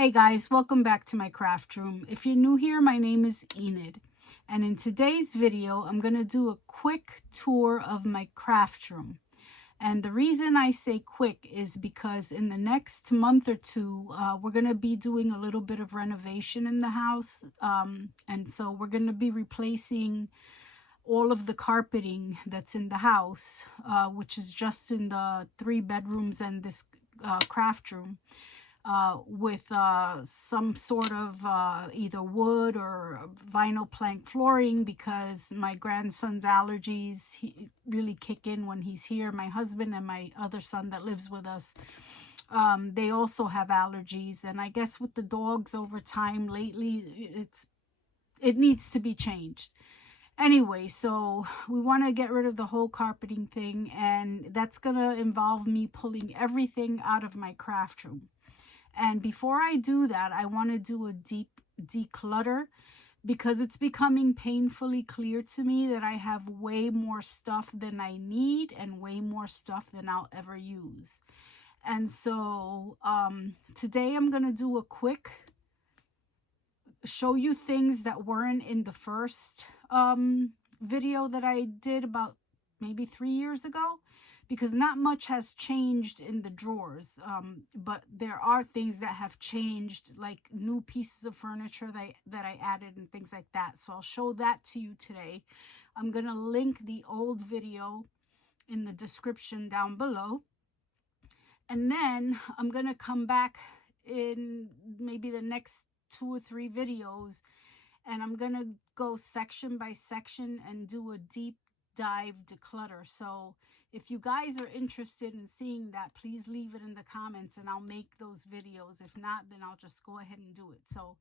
Hey guys, welcome back to my craft room. If you're new here, my name is Enid, and in today's video I'm going to do a quick tour of my craft room. And the reason I say quick is because in the next month or two we're going to be doing a little bit of renovation in the house, and so we're going to be replacing all of the carpeting that's in the house, which is just in the 3 bedrooms and this craft room, with some sort of either wood or vinyl plank flooring, because my grandson's allergies really kick in when he's here. My husband and my other son that lives with us, they also have allergies, and I guess with the dogs over time lately it needs to be changed. Anyway, so we want to get rid of the whole carpeting thing, and that's going to involve me pulling everything out of my craft room. And before I do that, I want to do a deep declutter, because it's becoming painfully clear to me that I have way more stuff than I need and way more stuff than I'll ever use. And so today I'm going to do a quick show you things that weren't in the first video that I did about maybe 3 years ago, because not much has changed in the drawers, but there are things that have changed, like new pieces of furniture that I added and things like that. So I'll show that to you today. I'm going to link the old video in the description down below. And then I'm going to come back in maybe the next 2 or 3 videos, and I'm going to go section by section and do a deep dive declutter. So if you guys are interested in seeing that, please leave it in the comments and I'll make those videos. If not, then I'll just go ahead and do it. So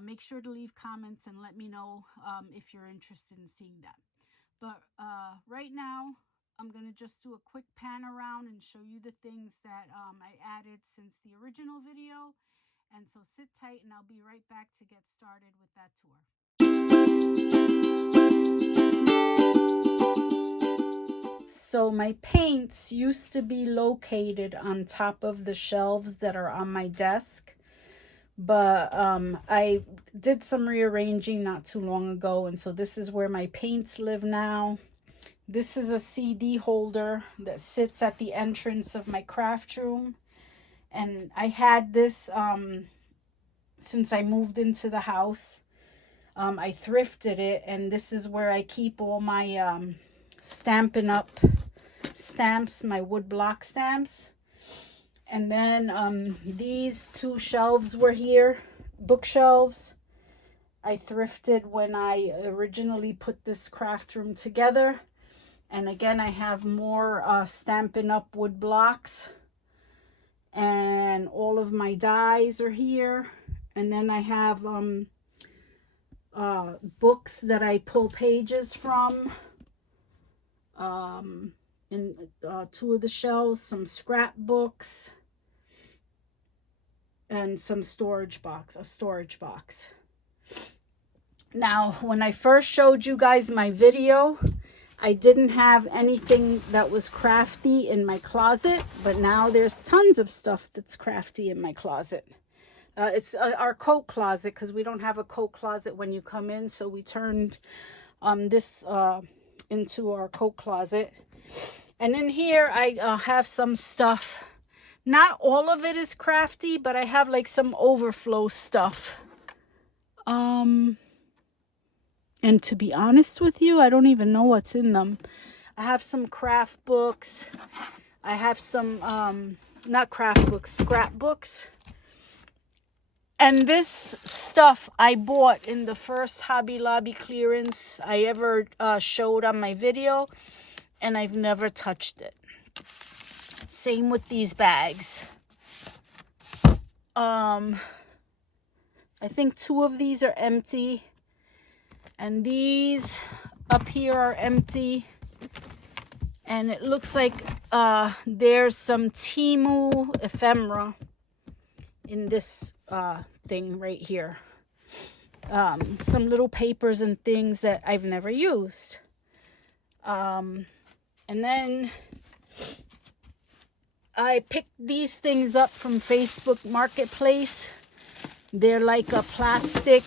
make sure to leave comments and let me know if you're interested in seeing that. But right now, I'm going to just do a quick pan around and show you the things that I added since the original video. And so sit tight and I'll be right back to get started with that tour. So my paints used to be located on top of the shelves that are on my desk, but I did some rearranging not too long ago, and so this is where my paints live now. This is a CD holder that sits at the entrance of my craft room, and I had this since I moved into the house. I thrifted it, and this is where I keep all my Stampin' Up stamps, my wood block stamps. And then these 2 shelves were here, bookshelves. I thrifted when I originally put this craft room together. And again, I have more Stampin' Up wood blocks, and all of my dies are here. And then I have books that I pull pages from. In 2 of the shelves, some scrapbooks, and some a storage box. Now, when I first showed you guys my video, I didn't have anything that was crafty in my closet, but now there's tons of stuff that's crafty in my closet. It's our coat closet, because we don't have a coat closet when you come in, so we turned this into our coat closet. And in here I have some stuff. Not all of it is crafty, but I have like some overflow stuff. And to be honest with you, I don't even know what's in them. I have some craft books. I have some not craft books, scrapbooks. And this stuff I bought in the first Hobby Lobby clearance I ever showed on my video, and I've never touched it. Same with these bags. I think 2 of these are empty, and these up here are empty. And it looks like there's some Temu ephemera in this thing right here. Some little papers and things that I've never used. And then I picked these things up from Facebook Marketplace. They're like a plastic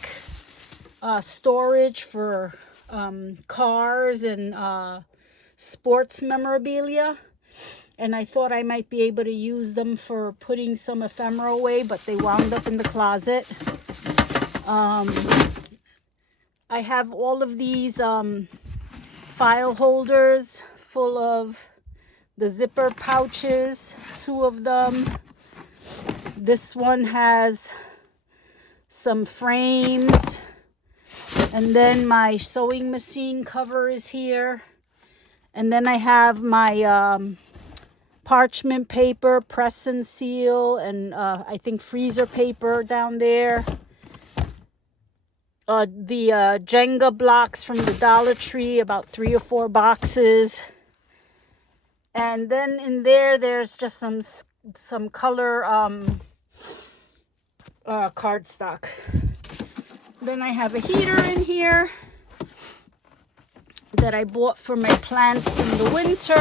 storage for cars and sports memorabilia. And I thought I might be able to use them for putting some ephemera away, but they wound up in the closet. I have all of these file holders full of the zipper pouches, 2 of them. This one has some frames, and then my sewing machine cover is here. And then I have my parchment paper, press and seal, and I think freezer paper down there. The Jenga blocks from the Dollar Tree, about 3 or 4 boxes. And then in there, there's just some color cardstock. Then I have a heater in here that I bought for my plants in the winter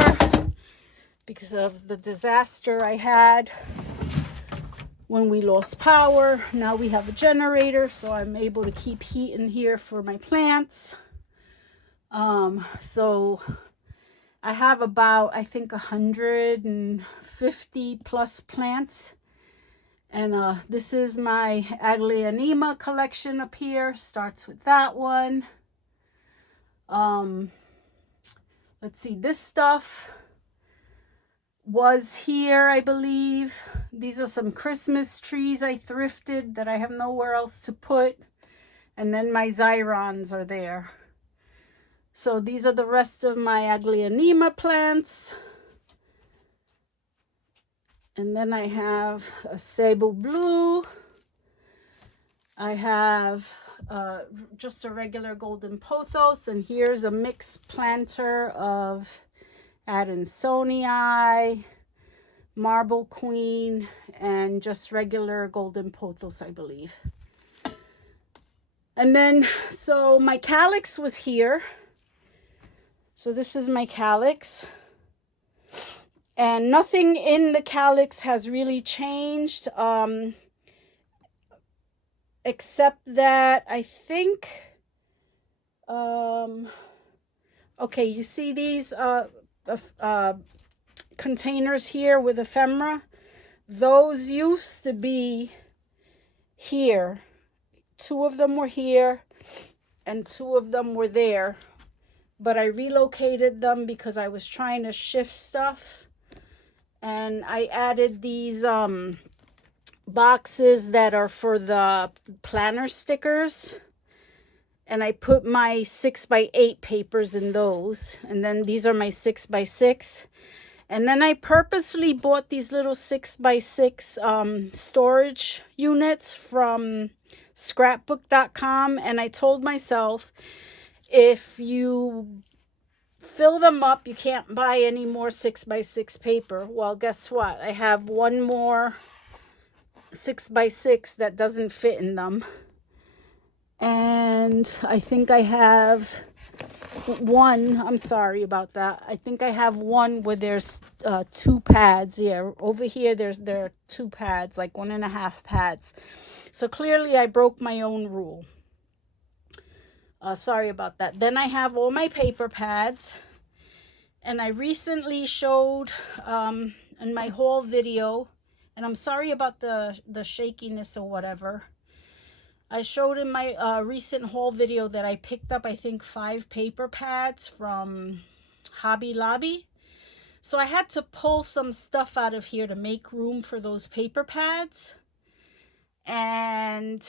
because of the disaster I had when we lost power. Now we have a generator, so I'm able to keep heat in here for my plants. So I have about, I think, 150 plus plants. And this is my Aglaonema collection up here. Starts with that one. Let's see, this stuff was here, I believe. These are some Christmas trees I thrifted that I have nowhere else to put. And then my Xyrons are there. So these are the rest of my Aglaonema plants. And then I have a sable blue. I have just a regular golden pothos. And here's a mixed planter of Adansonii, Marble Queen, and just regular golden pothos, I believe. And then, so my Kallax was here. So this is my Kallax. And nothing in the Kallax has really changed, except that I think, okay, you see these containers here with ephemera? Those used to be here. 2 of them were here and 2 of them were there. But I relocated them because I was trying to shift stuff. And I added these boxes that are for the planner stickers. And I put my 6x8 papers in those. And then these are my 6x6. And then I purposely bought these little 6x6 storage units from scrapbook.com. And I told myself, if you fill them up, you can't buy any more 6x6 paper. Well, guess what? I have one more 6x6 that doesn't fit in them. And I think I have one. I'm sorry about that. I think I have one where there's 2 pads. Yeah, over here there are 2 pads, like 1.5 pads. So clearly I broke my own rule. Sorry about that. Then I have all my paper pads. And I recently showed in my haul video, and I'm sorry about the shakiness or whatever. I showed in my recent haul video that I picked up, I think, 5 paper pads from Hobby Lobby. So I had to pull some stuff out of here to make room for those paper pads. And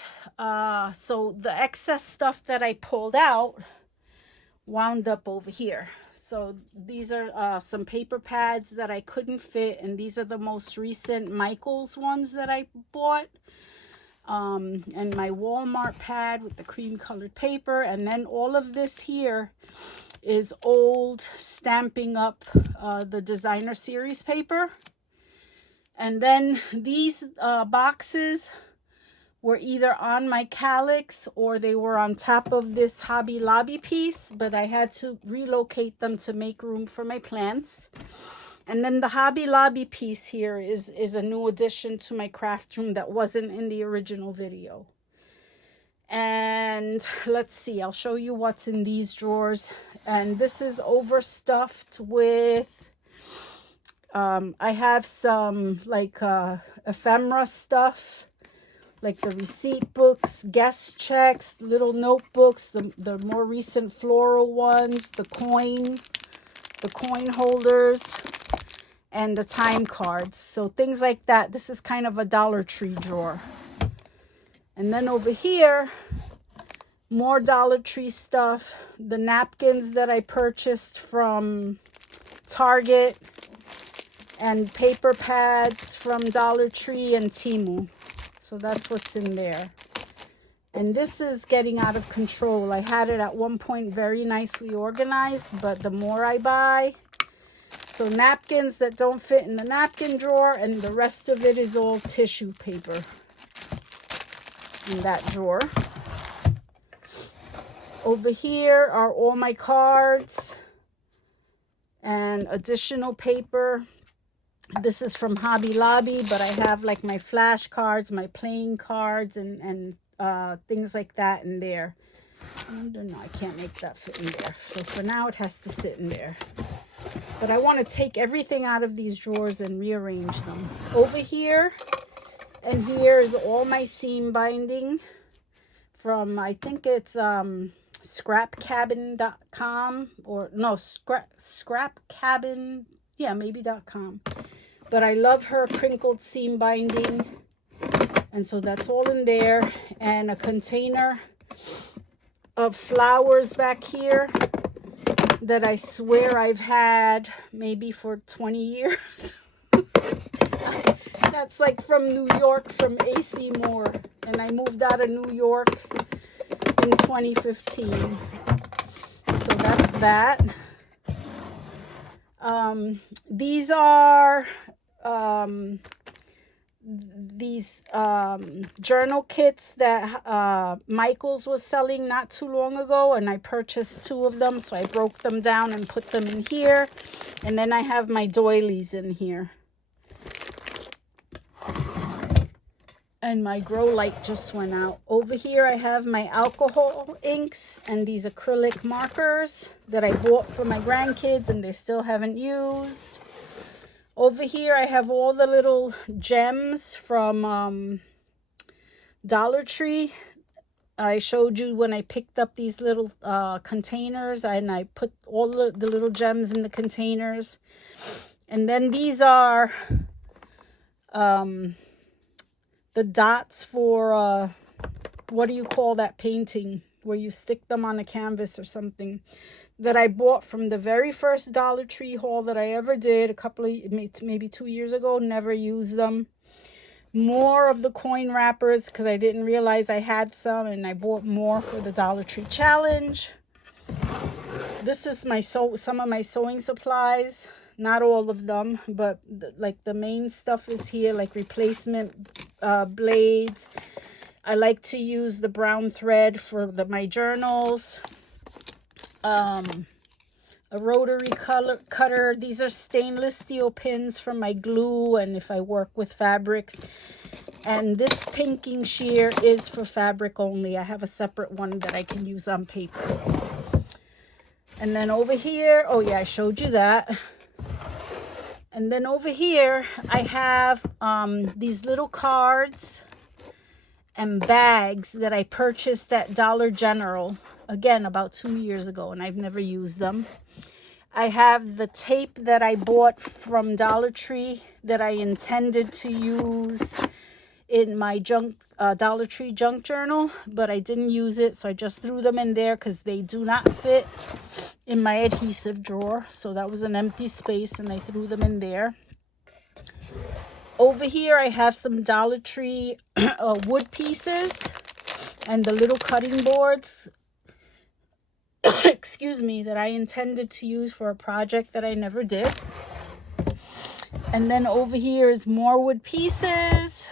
so the excess stuff that I pulled out wound up over here. So these are some paper pads that I couldn't fit, and these are the most recent Michaels ones that I bought. And my Walmart pad with the cream colored paper. And then all of this here is old Stamping Up the Designer Series paper. And then these boxes were either on my Kallax or they were on top of this Hobby Lobby piece, but I had to relocate them to make room for my plants. And then the Hobby Lobby piece here is a new addition to my craft room that wasn't in the original video. And let's see, I'll show you what's in these drawers. And this is overstuffed with, I have some like ephemera stuff, like the receipt books, guest checks, little notebooks, the more recent floral ones, the coin holders, and the time cards. So things like that. This is kind of a Dollar Tree drawer. And then over here, more Dollar Tree stuff. The napkins that I purchased from Target, and paper pads from Dollar Tree and Temu. So that's what's in there. And this is getting out of control. I had it at one point very nicely organized, but the more I buy, so napkins that don't fit in the napkin drawer, and the rest of it is all tissue paper in that drawer. Over here are all my cards and additional paper. This is from Hobby Lobby, but I have like my flashcards, my playing cards, and things like that in there. I don't know, I can't make that fit in there. So for now it has to sit in there. But I want to take everything out of these drawers and rearrange them. Over here and here is all my seam binding from, I think it's scrapcabin.com, or no, scrapcabin, yeah, maybe .com. But I love her crinkled seam binding. And so that's all in there. And a container of flowers back here that I swear I've had maybe for 20 years. That's like from New York, from AC Moore. And I moved out of New York in 2015. So that's that. These are journal kits that Michaels was selling not too long ago, and I purchased 2 of them, so I broke them down and put them in here. And then I have my doilies in here, and my grow light just went out. Over here I have my alcohol inks and these acrylic markers that I bought for my grandkids and they still haven't used. Over here I have all the little gems from Dollar Tree. I showed you when I picked up these little containers, and I put all the little gems in the containers. And then these are the dots for, what do you call that painting, where you stick them on a canvas or something, that I bought from the very first Dollar Tree haul that I ever did a couple of, maybe 2 years ago. Never used them. More of the coin wrappers because I didn't realize I had some, and I bought more for the Dollar Tree challenge. This is my some of my sewing supplies. Not all of them, but like the main stuff is here, like replacement blades. I like to use the brown thread for my journals. A rotary cutter. These are stainless steel pins for my glue and if I work with fabrics. And this pinking shear is for fabric only. I have a separate one that I can use on paper. And then over here, oh yeah, I showed you that. And then over here, I have these little cards and bags that I purchased at Dollar General, again, about 2 years ago, and I've never used them. I have the tape that I bought from Dollar Tree that I intended to use in my Dollar Tree junk journal, but I didn't use it, so I just threw them in there because they do not fit in my adhesive drawer. So that was an empty space, and I threw them in there. Over here, I have some Dollar Tree wood pieces and the little cutting boards, excuse me, that I intended to use for a project that I never did. And then over here is more wood pieces.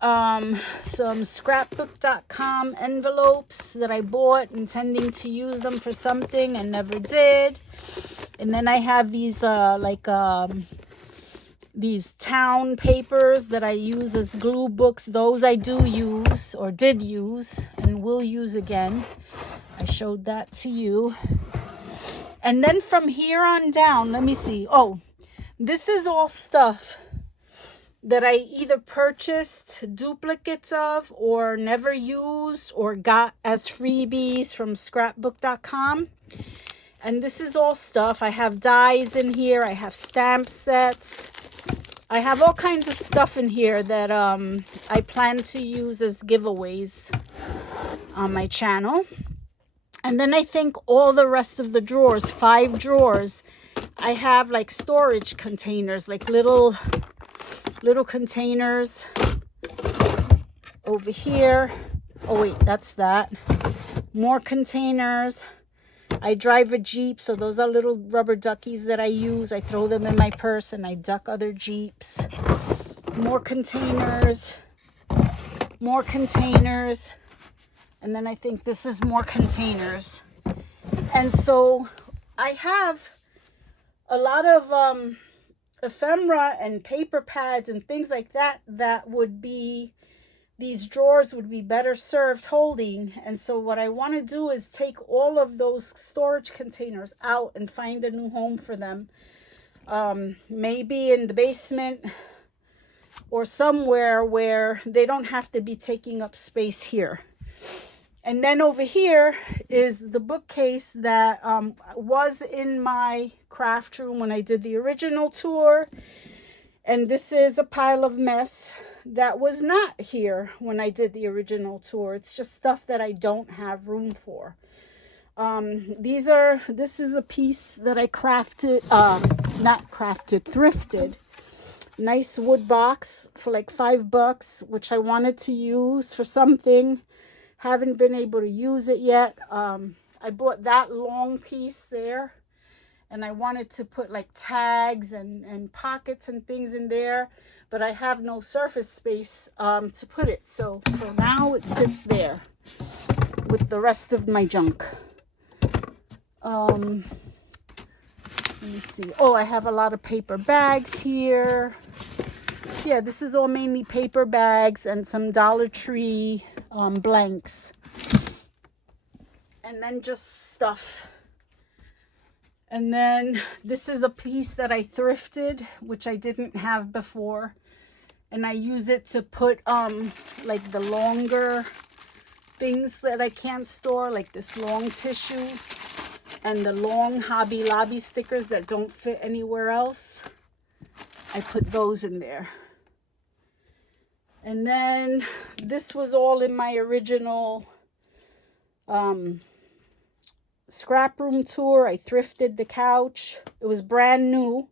Some scrapbook.com envelopes that I bought intending to use them for something and never did. And then I have these these town papers that I use as glue books. Those I do use, or did use, and will use again. I showed that to you. And then from here on down, let me see. Oh, this is all stuff that I either purchased duplicates of, or never used, or got as freebies from scrapbook.com. And this is all stuff. I have dies in here. I have stamp sets. I have all kinds of stuff in here that I plan to use as giveaways on my channel. And then I think all the rest of the drawers, 5 drawers, I have like storage containers, like little containers over here. Oh wait, that's that. More containers. I drive a Jeep, so those are little rubber duckies that I use. I throw them in my purse and I duck other Jeeps. More containers. More containers. And then I think this is more containers. And so I have a lot of ephemera and paper pads and things like that that would be, these drawers would be better served holding. And so what I want to do is take all of those storage containers out and find a new home for them. Maybe in the basement or somewhere where they don't have to be taking up space here. And then over here is the bookcase that was in my craft room when I did the original tour. And this is a pile of mess that was not here when I did the original tour. It's just stuff that I don't have room for. This is a piece that I thrifted. Nice wood box for like $5, which I wanted to use for something. Haven't been able to use it yet. I bought that long piece there, and I wanted to put like tags and pockets and things in there, but I have no surface space to put it. So now it sits there with the rest of my junk. Let me see. Oh, I have a lot of paper bags here. Yeah, this is all mainly paper bags and some Dollar Tree blanks. And then just stuff. And then this is a piece that I thrifted, which I didn't have before. And I use it to put like the longer things that I can't store, like this long tissue and the long Hobby Lobby stickers that don't fit anywhere else. I put those in there. And then this was all in my original scrap room tour. I thrifted the couch. It was brand new.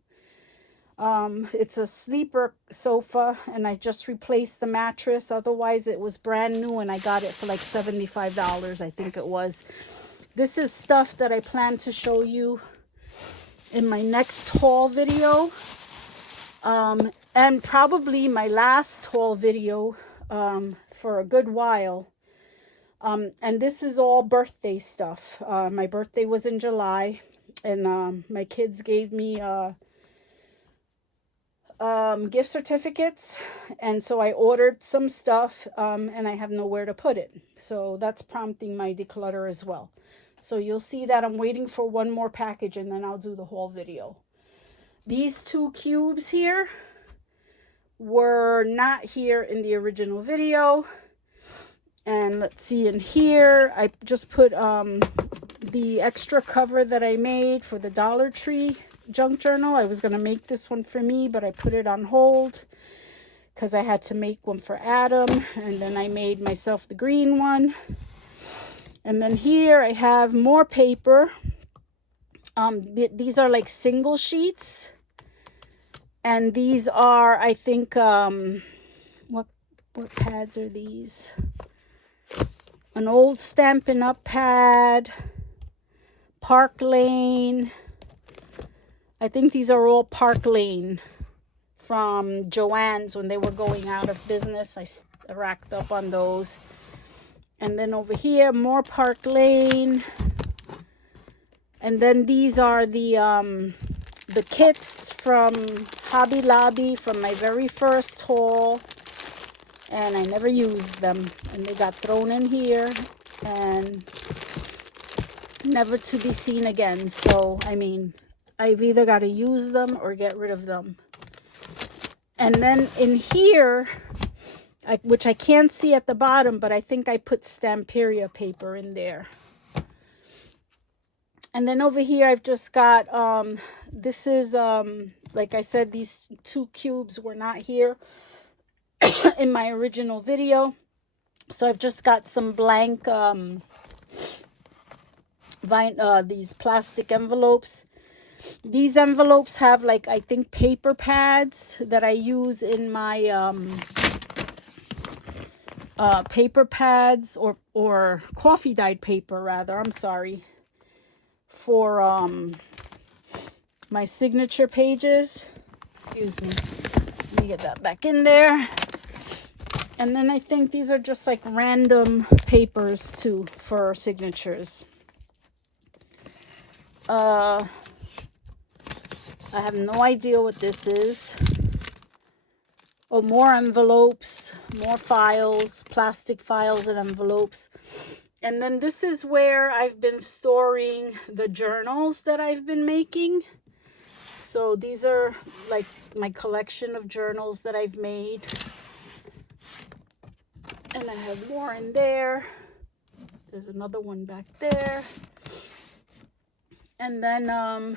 It's a sleeper sofa, and I just replaced the mattress. Otherwise, it was brand new, and I got it for like $75, I think it was. This is stuff that I plan to show you in my next haul video. And probably my last haul video for a good while. And this is all birthday stuff. My birthday was in July, and my kids gave me gift certificates, and so I ordered some stuff, and I have nowhere to put it. So that's prompting my declutter as well. So you'll see that I'm waiting for one more package, and then I'll do the whole video. These 2 cubes here were not here in the original video. And let's see, in here I just put the extra cover that I made for the Dollar Tree junk journal. I was going to make this one for me, but I put it on hold because I had to make one for Adam. And then I made myself the green one. And then here I have more paper. These are like single sheets. And these are, I think, what pads are these? An old Stampin' Up pad, Park Lane. I think these are all Park Lane from Joann's when they were going out of business. I racked up on those. And then over here, more Park Lane. And then these are the kits from Hobby Lobby from my very first haul. And I never used them. And they got thrown in here and never to be seen again. So, I mean, I've either got to use them or get rid of them. And then in here, which I can't see at the bottom, but I think I put Stamperia paper in there. And then over here, I've just got, this is, like I said, these 2 cubes were not here in my original video. So I've just got some blank, these plastic envelopes. These envelopes have, like, I think paper pads that I use in my paper pads or coffee dyed paper, rather, I'm sorry, for my signature pages. Excuse me. Let me get that back in there. And then I think these are just like random papers too for signatures. I have no idea what this is. Oh, more envelopes, more files, plastic files and envelopes. And then this is where I've been storing the journals that I've been making. So these are like my collection of journals that I've made. And I have more in there. There's another one back there. And then all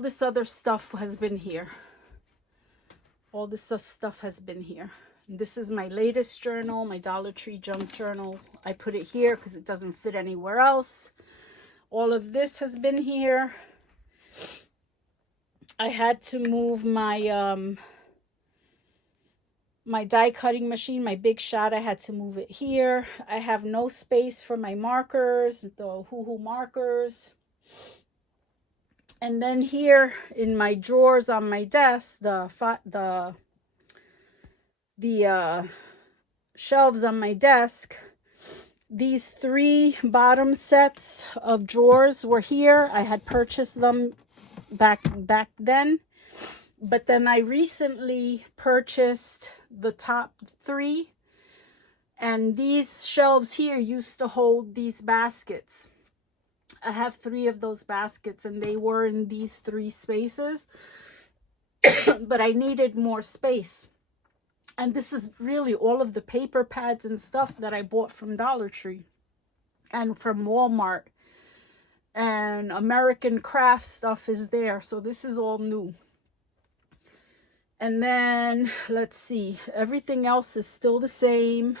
this other stuff has been here. All this stuff has been here. And this is my latest journal, my Dollar Tree junk journal. I put it here because it doesn't fit anywhere else. All of this has been here. I had to move my my die cutting machine, my Big Shot. I had to move it here. I have no space for my markers, the Hoo markers. And then here in my drawers on my desk, the shelves on my desk, these 3 bottom sets of drawers were here. I had purchased them back then, but then I recently purchased the top 3, and these shelves here used to hold these baskets. I have 3 of those baskets, and they were in these 3 spaces, but I needed more space. And this is really all of the paper pads and stuff that I bought from Dollar Tree and from Walmart. And American craft stuff is there. So this is all new. And then, let's see, everything else is still the same.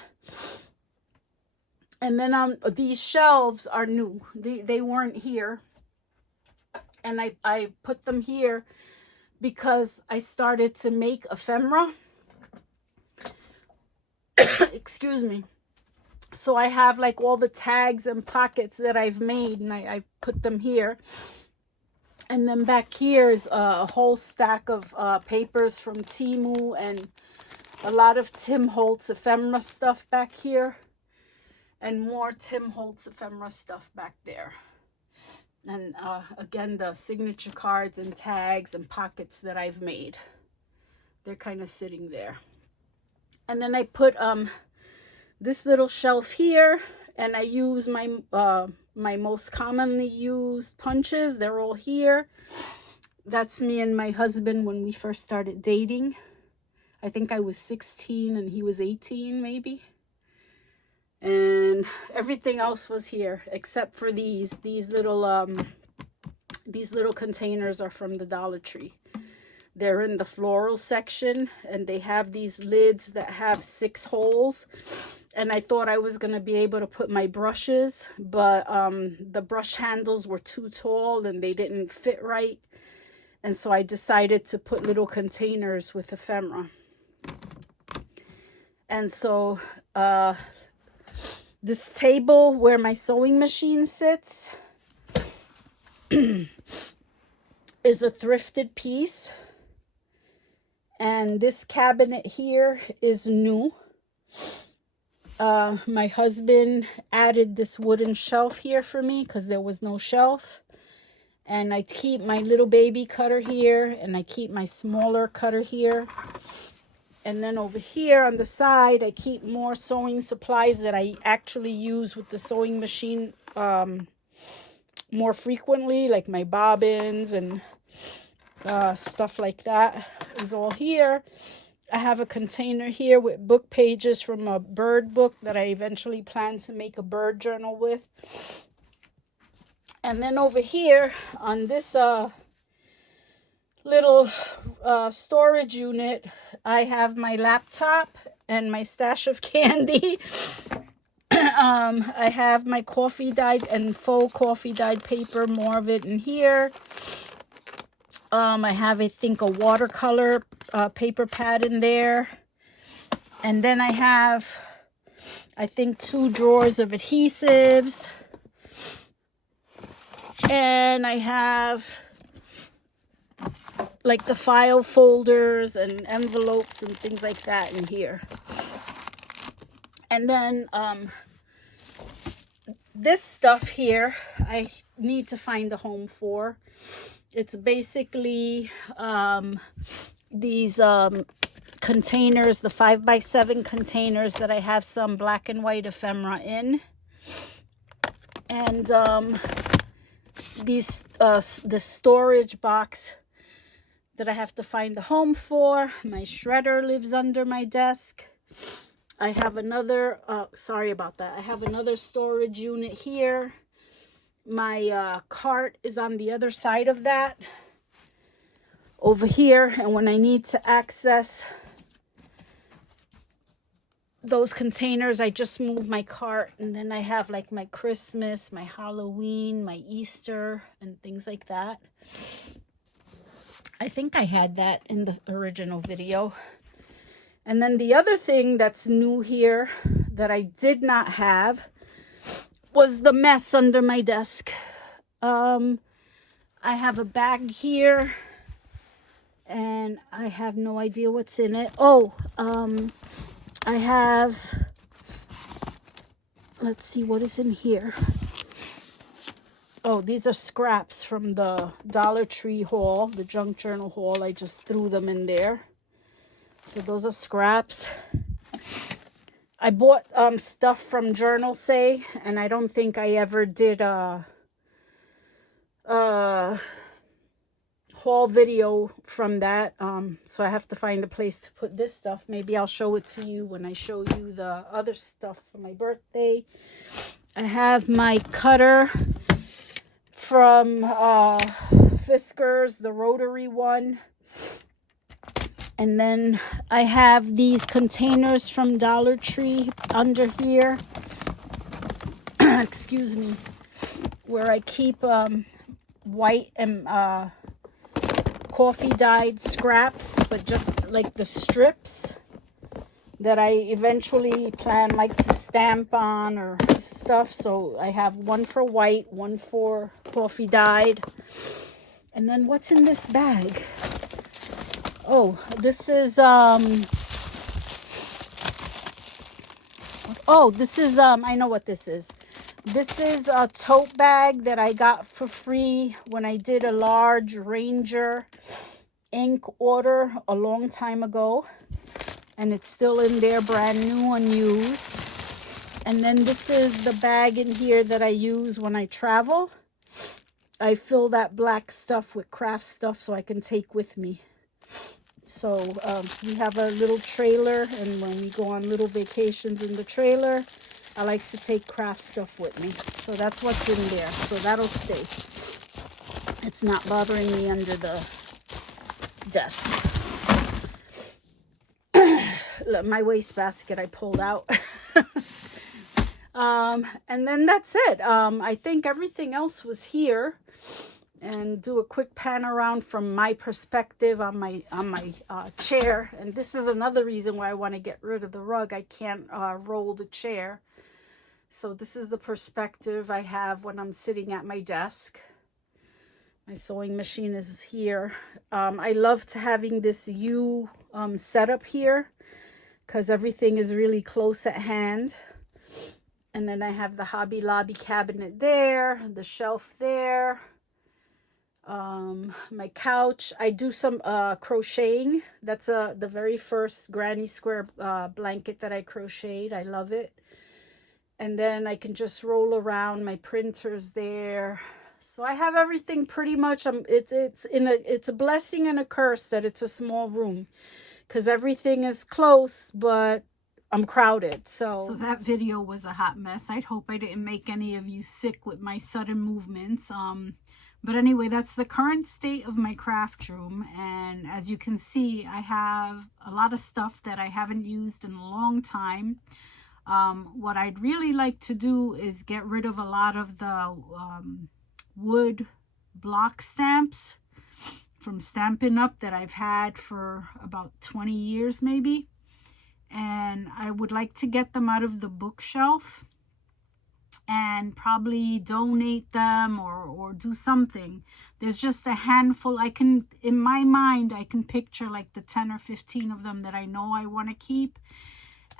And then these shelves are new. They weren't here. And I put them here because I started to make ephemera. Excuse me. So I have like all the tags and pockets that I've made, and I put them here. And then back here is a whole stack of papers from Temu and a lot of Tim Holtz ephemera stuff back here. And more Tim Holtz ephemera stuff back there. And again, the signature cards and tags and pockets that I've made. They're kind of sitting there. And then I put this little shelf here, and I use my my most commonly used punches. They're all here. That's me and my husband when we first started dating. I think I was 16 and he was 18 maybe. And everything else was here except for these little containers are from the Dollar Tree. They're in the floral section, and they have these lids that have 6 holes. And I thought I was going to be able to put my brushes, but the brush handles were too tall and they didn't fit right. And so I decided to put little containers with ephemera. And so this table where my sewing machine sits is a thrifted piece. And this cabinet here is new. My husband added this wooden shelf here for me because there was no shelf. And I keep my little baby cutter here, and I keep my smaller cutter here. And then over here on the side, I keep more sewing supplies that I actually use with the sewing machine more frequently, like my bobbins and stuff like that is all here. I have a container here with book pages from a bird book that I eventually plan to make a bird journal with. And then over here on this little storage unit, I have my laptop and my stash of candy. I have my coffee dyed and faux coffee dyed paper, more of it in here. I have, I think, a watercolor paper pad in there. And then I have, I think, 2 drawers of adhesives. And I have like the file folders and envelopes and things like that in here. And then this stuff here, I need to find a home for. It's basically these containers, the 5x7 containers that I have some black and white ephemera in. And the storage box that I have to find a home for. My shredder lives under my desk. I have another, sorry about that. I have another storage unit here. My cart is on the other side of that, over here. And when I need to access those containers, I just move my cart. And then I have like my Christmas, my Halloween, my Easter, and things like that. I think I had that in the original video. And then the other thing that's new here that I did not have was the mess under my desk. I have a bag here and I have no idea what's in it. Oh, I have, let's see what is in here. Oh, these are scraps from the Dollar Tree haul, the junk journal haul. I just threw them in there. So those are scraps. I bought stuff from Journal Say, and I don't think I ever did a haul video from that. So I have to find a place to put this stuff. Maybe I'll show it to you when I show you the other stuff for my birthday. I have my cutter from Fiskars, the rotary one. And then I have these containers from Dollar Tree under here. Excuse me. Where I keep white and coffee dyed scraps, but just like the strips that I eventually plan like to stamp on or stuff. So I have one for white, one for coffee dyed. And then what's in this bag? Oh, this is I know what this is. This is a tote bag that I got for free when I did a large Ranger ink order a long time ago. And it's still in there, brand new, unused. And then this is the bag in here that I use when I travel. I fill that black stuff with craft stuff so I can take with me. So we have a little trailer, and when we go on little vacations in the trailer, I like to take craft stuff with me. So that's what's in there. So that'll stay. It's not bothering me under the desk. My wastebasket I pulled out. And then that's it. I think everything else was here. And do a quick pan around from my perspective on my chair. And this is another reason why I want to get rid of the rug. I can't roll the chair. So this is the perspective I have when I'm sitting at my desk. My sewing machine is here. I love having this U setup here because everything is really close at hand. And then I have the Hobby Lobby cabinet there, the shelf there, my couch. I do some crocheting. That's the very first granny square blanket that I crocheted. I love it. And then I can just roll around. My printer's there. So I have everything pretty much. It's a blessing and a curse that it's a small room, because everything is close, but I'm crowded. So that video was a hot mess. I hope I didn't make any of you sick with my sudden movements. But anyway, that's the current state of my craft room. And as you can see, I have a lot of stuff that I haven't used in a long time. What I'd really like to do is get rid of a lot of the wood block stamps from Stampin' Up! That I've had for about 20 years maybe. And I would like to get them out of the bookshelf and probably donate them or do something. There's just a handful. In my mind, I can picture like the 10 or 15 of them that I know I want to keep.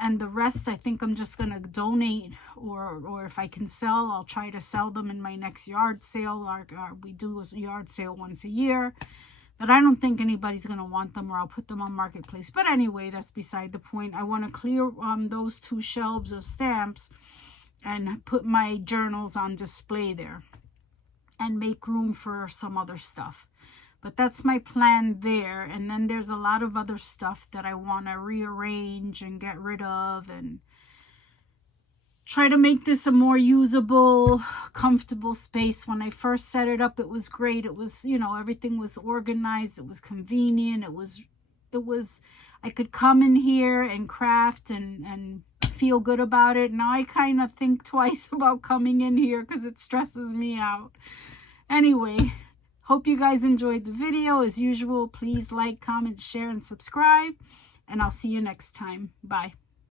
And the rest, I think I'm just going to donate, or if I can sell, I'll try to sell them in my next yard sale. We do a yard sale once a year. But I don't think anybody's going to want them, or I'll put them on Marketplace. But anyway, that's beside the point. I want to clear those 2 shelves of stamps and put my journals on display there and make room for some other stuff. But that's my plan there. And then there's a lot of other stuff that I want to rearrange and get rid of and try to make this a more usable, comfortable space. When I first set it up, it was great. It was, you know, everything was organized. It was convenient. It was, I could come in here and craft and feel good about it. Now I kind of think twice about coming in here because it stresses me out. Anyway, hope you guys enjoyed the video. As usual, please like, comment, share, and subscribe. And I'll see you next time. Bye.